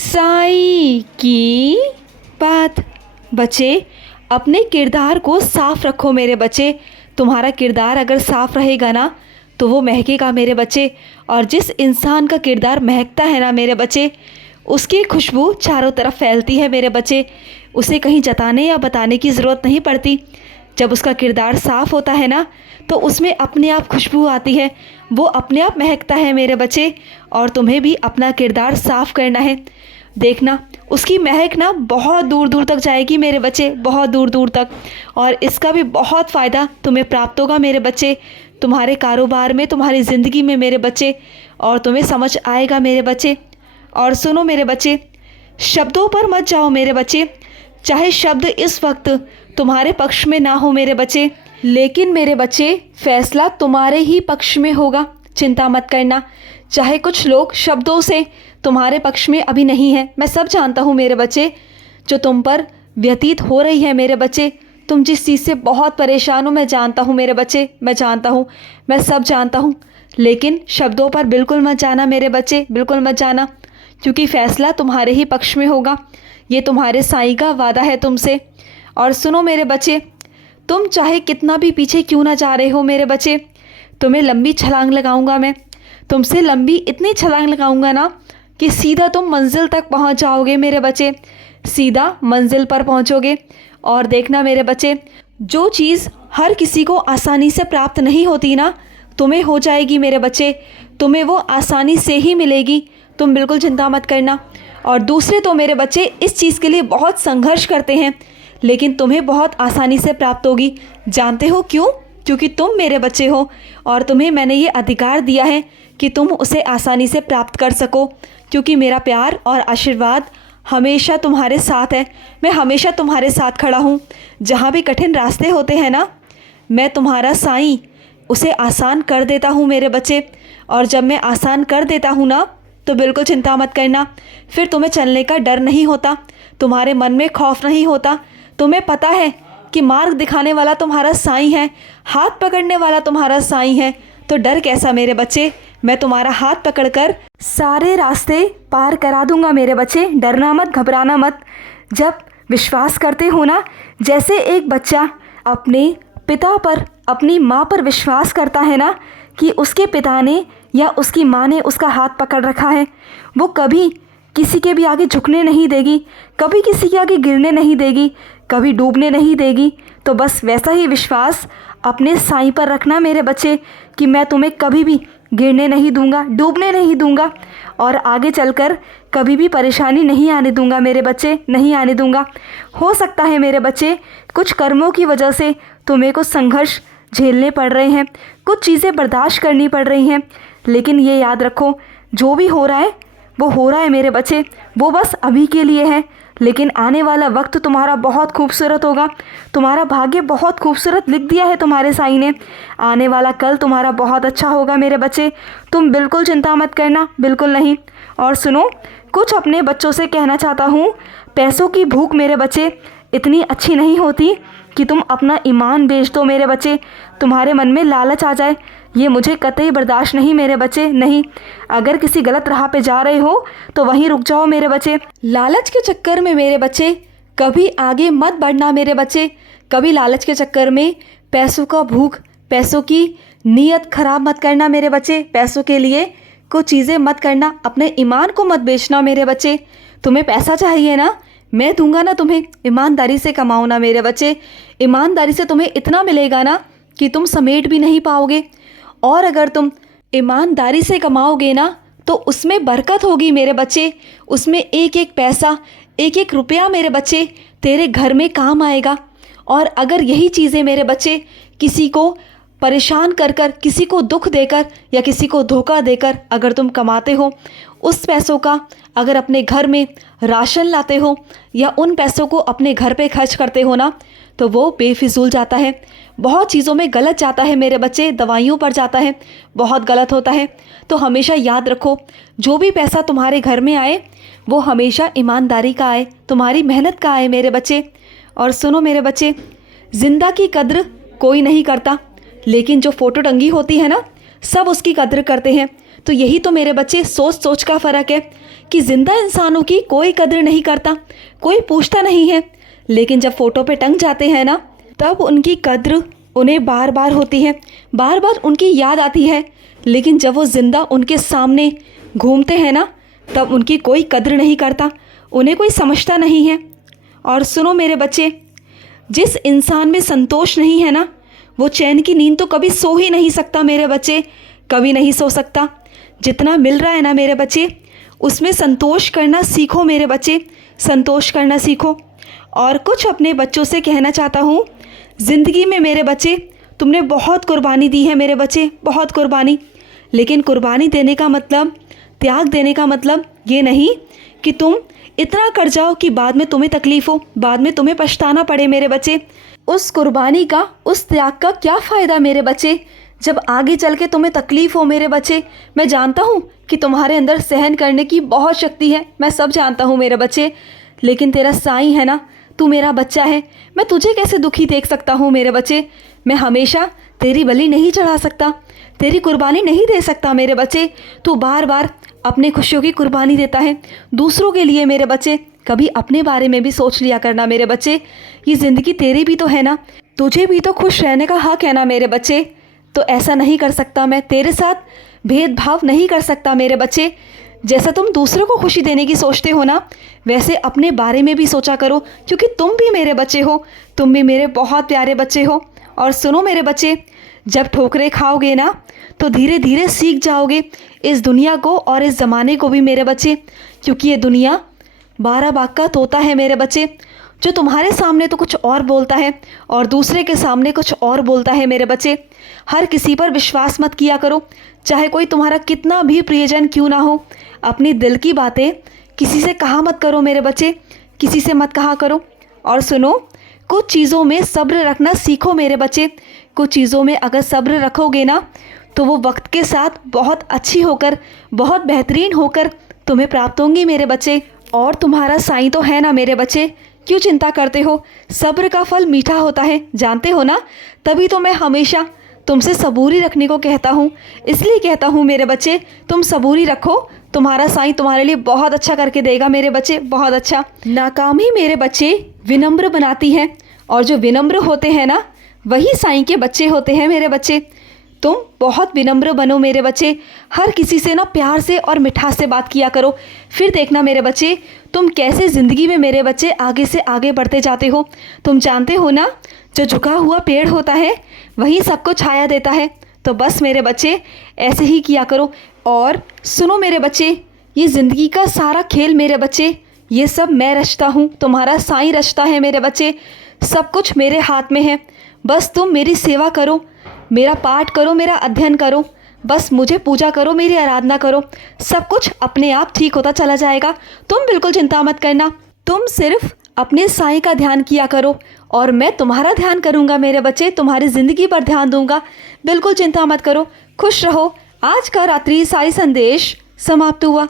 साईं की बात। बच्चे, अपने किरदार को साफ रखो मेरे बच्चे। तुम्हारा किरदार अगर साफ रहेगा ना तो वो महकेगा मेरे बच्चे। और जिस इंसान का किरदार महकता है ना मेरे बच्चे, उसकी खुशबू चारों तरफ फैलती है मेरे बच्चे। उसे कहीं जताने या बताने की ज़रूरत नहीं पड़ती। जब उसका किरदार साफ़ होता है ना तो उसमें अपने आप खुशबू आती है, वो अपने आप महकता है मेरे बच्चे। और तुम्हें भी अपना किरदार साफ़ करना है। देखना, उसकी महक ना बहुत दूर दूर तक जाएगी मेरे बच्चे, बहुत दूर दूर तक। और इसका भी बहुत फ़ायदा तुम्हें प्राप्त होगा मेरे बच्चे, तुम्हारे कारोबार में, तुम्हारी ज़िंदगी में मेरे बच्चे। और तुम्हें समझ आएगा मेरे बच्चे। और सुनो मेरे बच्चे, शब्दों पर मत जाओ मेरे बच्चे। चाहे शब्द इस वक्त तुम्हारे पक्ष में ना हो मेरे बच्चे, लेकिन मेरे बच्चे फैसला तुम्हारे ही पक्ष में होगा। चिंता मत करना। चाहे कुछ लोग शब्दों से तुम्हारे पक्ष में अभी नहीं है, मैं सब जानता हूँ मेरे बच्चे, जो तुम पर व्यतीत हो रही है मेरे बच्चे। तुम जिस चीज़ से बहुत परेशान हो मैं जानता हूँ मेरे बच्चे, मैं जानता हूँ, मैं सब जानता हूँ। लेकिन शब्दों पर बिल्कुल मत जाना मेरे बच्चे, बिल्कुल मत जाना, क्योंकि फ़ैसला तुम्हारे ही पक्ष में होगा। ये तुम्हारे साईं का वादा है तुमसे। और सुनो मेरे बच्चे, तुम चाहे कितना भी पीछे क्यों ना जा रहे हो मेरे बच्चे, तुम्हें लंबी छलांग लगाऊंगा मैं। तुमसे लंबी इतनी छलांग लगाऊंगा ना कि सीधा तुम मंजिल तक पहुंच जाओगे मेरे बच्चे, सीधा मंजिल पर पहुंचोगे। और देखना मेरे बच्चे, जो चीज़ हर किसी को आसानी से प्राप्त नहीं होती ना, तुम्हें हो जाएगी मेरे बच्चे, तुम्हें वो आसानी से ही मिलेगी। तुम बिल्कुल चिंता मत करना। और दूसरे तो मेरे बच्चे इस चीज़ के लिए बहुत संघर्ष करते हैं, लेकिन तुम्हें बहुत आसानी से प्राप्त होगी। जानते हो क्यों? क्योंकि तुम मेरे बच्चे हो और तुम्हें मैंने ये अधिकार दिया है कि तुम उसे आसानी से प्राप्त कर सको। क्योंकि मेरा प्यार और आशीर्वाद हमेशा तुम्हारे साथ है। मैं हमेशा तुम्हारे साथ खड़ा हूँ। जहाँ भी कठिन रास्ते होते हैं ना, मैं तुम्हारा साईं उसे आसान कर देता हूँ मेरे बच्चे। और जब मैं आसान कर देता हूँ ना तो बिल्कुल चिंता मत करना। फिर तुम्हें चलने का डर नहीं होता, तुम्हारे मन में खौफ नहीं होता। तुम्हें पता है कि मार्ग दिखाने वाला तुम्हारा साईं है, हाथ पकड़ने वाला तुम्हारा साईं है। तो डर कैसा मेरे बच्चे, मैं तुम्हारा हाथ पकड़कर सारे रास्ते पार करा दूंगा मेरे बच्चे। डरना मत, घबराना मत। जब विश्वास करते हो ना, जैसे एक बच्चा अपने पिता पर, अपनी माँ पर विश्वास करता है ना कि उसके पिता ने या उसकी माँ ने उसका हाथ पकड़ रखा है, वो कभी किसी के भी आगे झुकने नहीं देगी, कभी किसी के आगे गिरने नहीं देगी, कभी डूबने नहीं देगी। तो बस वैसा ही विश्वास अपने साईं पर रखना मेरे बच्चे कि मैं तुम्हें कभी भी गिरने नहीं दूंगा, डूबने नहीं दूंगा और आगे चलकर कभी भी परेशानी नहीं आने दूंगा मेरे बच्चे, नहीं आने दूंगा। हो सकता है मेरे बच्चे कुछ कर्मों की वजह से तुम्हें कुछ संघर्ष झेलने पड़ रहे हैं, कुछ चीज़ें बर्दाश्त करनी पड़ रही हैं, लेकिन ये याद रखो, जो भी हो रहा है वो हो रहा है मेरे बच्चे, वो बस अभी के लिए है। लेकिन आने वाला वक्त तुम्हारा बहुत खूबसूरत होगा। तुम्हारा भाग्य बहुत खूबसूरत लिख दिया है तुम्हारे साईं ने। आने वाला कल तुम्हारा बहुत अच्छा होगा मेरे बच्चे, तुम बिल्कुल चिंता मत करना, बिल्कुल नहीं। और सुनो, कुछ अपने बच्चों से कहना चाहता हूँ। पैसों की भूख मेरे बच्चे इतनी अच्छी नहीं होती कि तुम अपना ईमान बेच दो मेरे बच्चे, तुम्हारे मन में लालच आ जाए, ये मुझे कतई बर्दाश्त नहीं मेरे बच्चे, नहीं। अगर किसी गलत राह पे जा रहे हो तो वहीं रुक जाओ मेरे बच्चे। लालच के चक्कर में मेरे बच्चे कभी आगे मत बढ़ना मेरे बच्चे। कभी लालच के चक्कर में पैसों का भूख, पैसों की नीयत खराब मत करना मेरे बच्चे। पैसों के लिए कुछ चीज़ें मत करना, अपने ईमान को मत बेचना मेरे बच्चे। तुम्हें पैसा चाहिए ना, मैं दूंगा ना तुम्हें। ईमानदारी से कमाओ ना मेरे बच्चे, ईमानदारी से तुम्हें इतना मिलेगा ना कि तुम समेट भी नहीं पाओगे। और अगर तुम ईमानदारी से कमाओगे ना तो उसमें बरकत होगी मेरे बच्चे। उसमें एक एक पैसा, एक एक रुपया मेरे बच्चे तेरे घर में काम आएगा। और अगर यही चीज़ें मेरे बच्चे किसी को परेशान कर कर, किसी को दुख देकर या किसी को धोखा देकर अगर तुम कमाते हो, उस पैसों का अगर अपने घर में राशन लाते हो या उन पैसों को अपने घर पे खर्च करते हो ना, तो वो बेफिजूल जाता है, बहुत चीज़ों में गलत जाता है मेरे बच्चे, दवाइयों पर जाता है, बहुत गलत होता है। तो हमेशा याद रखो, जो भी पैसा तुम्हारे घर में आए वो हमेशा ईमानदारी का आए, तुम्हारी मेहनत का आए मेरे बच्चे। और सुनो मेरे बच्चे, जिंदा की कद्र कोई नहीं करता, लेकिन जो फ़ोटो टंगी होती है ना, सब उसकी कद्र करते हैं। तो यही तो मेरे बच्चे सोच सोच का फ़र्क है कि ज़िंदा इंसानों की कोई कदर नहीं करता, कोई पूछता नहीं है, लेकिन जब फ़ोटो पे टंग जाते हैं ना, तब उनकी कद्र उन्हें बार बार होती है, बार बार उनकी याद आती है। लेकिन जब वो ज़िंदा उनके सामने घूमते हैं ना, तब उनकी कोई कद्र नहीं करता, उन्हें कोई समझता नहीं है। और सुनो मेरे बच्चे, जिस इंसान में संतोष नहीं है ना, वो चैन की नींद तो कभी सो ही नहीं सकता मेरे बच्चे, कभी नहीं सो सकता। जितना मिल रहा है ना मेरे बच्चे, उसमें संतोष करना सीखो मेरे बच्चे, संतोष करना सीखो। और कुछ अपने बच्चों से कहना चाहता हूँ, ज़िंदगी में मेरे बच्चे तुमने बहुत कुर्बानी दी है मेरे बच्चे, बहुत कुर्बानी। लेकिन कुर्बानी देने का मतलब, त्याग देने का मतलब ये नहीं कि तुम इतना कर जाओ कि बाद में तुम्हें तकलीफ़ हो, बाद में तुम्हें पछताना पड़े मेरे बच्चे। उस कुर्बानी का, उस त्याग का क्या फ़ायदा मेरे बच्चे, जब आगे चल के तुम्हें तकलीफ़ हो मेरे बच्चे। मैं जानता हूँ कि तुम्हारे अंदर सहन करने की बहुत शक्ति है, मैं सब जानता हूँ मेरे बच्चे, लेकिन तेरा साईं है ना, तू मेरा बच्चा है, मैं तुझे कैसे दुखी देख सकता हूँ मेरे बच्चे। मैं हमेशा तेरी बलि नहीं चढ़ा सकता, तेरी कुर्बानी नहीं दे सकता मेरे बच्चे। तू बार बार अपने खुशियों की कुर्बानी देता है दूसरों के लिए मेरे बच्चे। कभी अपने बारे में भी सोच लिया करना मेरे बच्चे, ये ज़िंदगी तेरी भी तो है ना, तुझे भी तो खुश रहने का हक है ना मेरे बच्चे। तो ऐसा नहीं कर सकता, मैं तेरे साथ भेदभाव नहीं कर सकता मेरे बच्चे। जैसा तुम दूसरों को खुशी देने की सोचते हो ना, वैसे अपने बारे में भी सोचा करो, क्योंकि तुम भी मेरे बच्चे हो, तुम भी मेरे बहुत प्यारे बच्चे हो। और सुनो मेरे बच्चे, जब ठोकरें खाओगे ना, तो धीरे धीरे सीख जाओगे इस दुनिया को और इस ज़माने को भी मेरे बच्चे, क्योंकि ये दुनिया 12 बाग का तोता है मेरे बच्चे, जो तुम्हारे सामने तो कुछ और बोलता है और दूसरे के सामने कुछ और बोलता है मेरे बच्चे। हर किसी पर विश्वास मत किया करो, चाहे कोई तुम्हारा कितना भी प्रियजन क्यों ना हो। अपनी दिल की बातें किसी से कहा मत करो मेरे बच्चे, किसी से मत कहा करो। और सुनो, कुछ चीज़ों में सब्र रखना सीखो मेरे बच्चे। कुछ चीज़ों में अगर सब्र रखोगे ना, तो वो वक्त के साथ बहुत अच्छी होकर, बहुत बेहतरीन होकर तुम्हें प्राप्त होंगी मेरे बच्चे। और तुम्हारा साईं तो है ना मेरे बच्चे, क्यों चिंता करते हो। सब्र का फल मीठा होता है, जानते हो ना। तभी तो मैं हमेशा तुमसे सबूरी रखने को कहता हूँ, इसलिए कहता हूँ मेरे बच्चे, तुम सबूरी रखो, तुम्हारा साईं तुम्हारे लिए बहुत अच्छा करके देगा मेरे बच्चे, बहुत अच्छा। नाकामी मेरे बच्चे विनम्र बनाती है, और जो विनम्र होते हैं ना, वही साईं के बच्चे होते हैं मेरे बच्चे। तुम बहुत विनम्र बनो मेरे बच्चे, हर किसी से ना प्यार से और मिठास से बात किया करो। फिर देखना मेरे बच्चे, तुम कैसे ज़िंदगी में मेरे बच्चे आगे से आगे बढ़ते जाते हो। तुम जानते हो ना, जो झुका हुआ पेड़ होता है वही सबको छाया देता है। तो बस मेरे बच्चे ऐसे ही किया करो। और सुनो मेरे बच्चे, ये ज़िंदगी का सारा खेल मेरे बच्चे, ये सब मैं रचता हूँ, तुम्हारा साईं रचता है मेरे बच्चे। सब कुछ मेरे हाथ में है, बस तुम मेरी सेवा करो, मेरा पाठ करो, मेरा अध्ययन करो, बस मुझे पूजा करो, मेरी आराधना करो, सब कुछ अपने आप ठीक होता चला जाएगा। तुम बिल्कुल चिंता मत करना, तुम सिर्फ अपने साईं का ध्यान किया करो और मैं तुम्हारा ध्यान करूँगा मेरे बच्चे, तुम्हारी ज़िंदगी पर ध्यान दूँगा। बिल्कुल चिंता मत करो, खुश रहो। आज का रात्रि साईं संदेश समाप्त हुआ।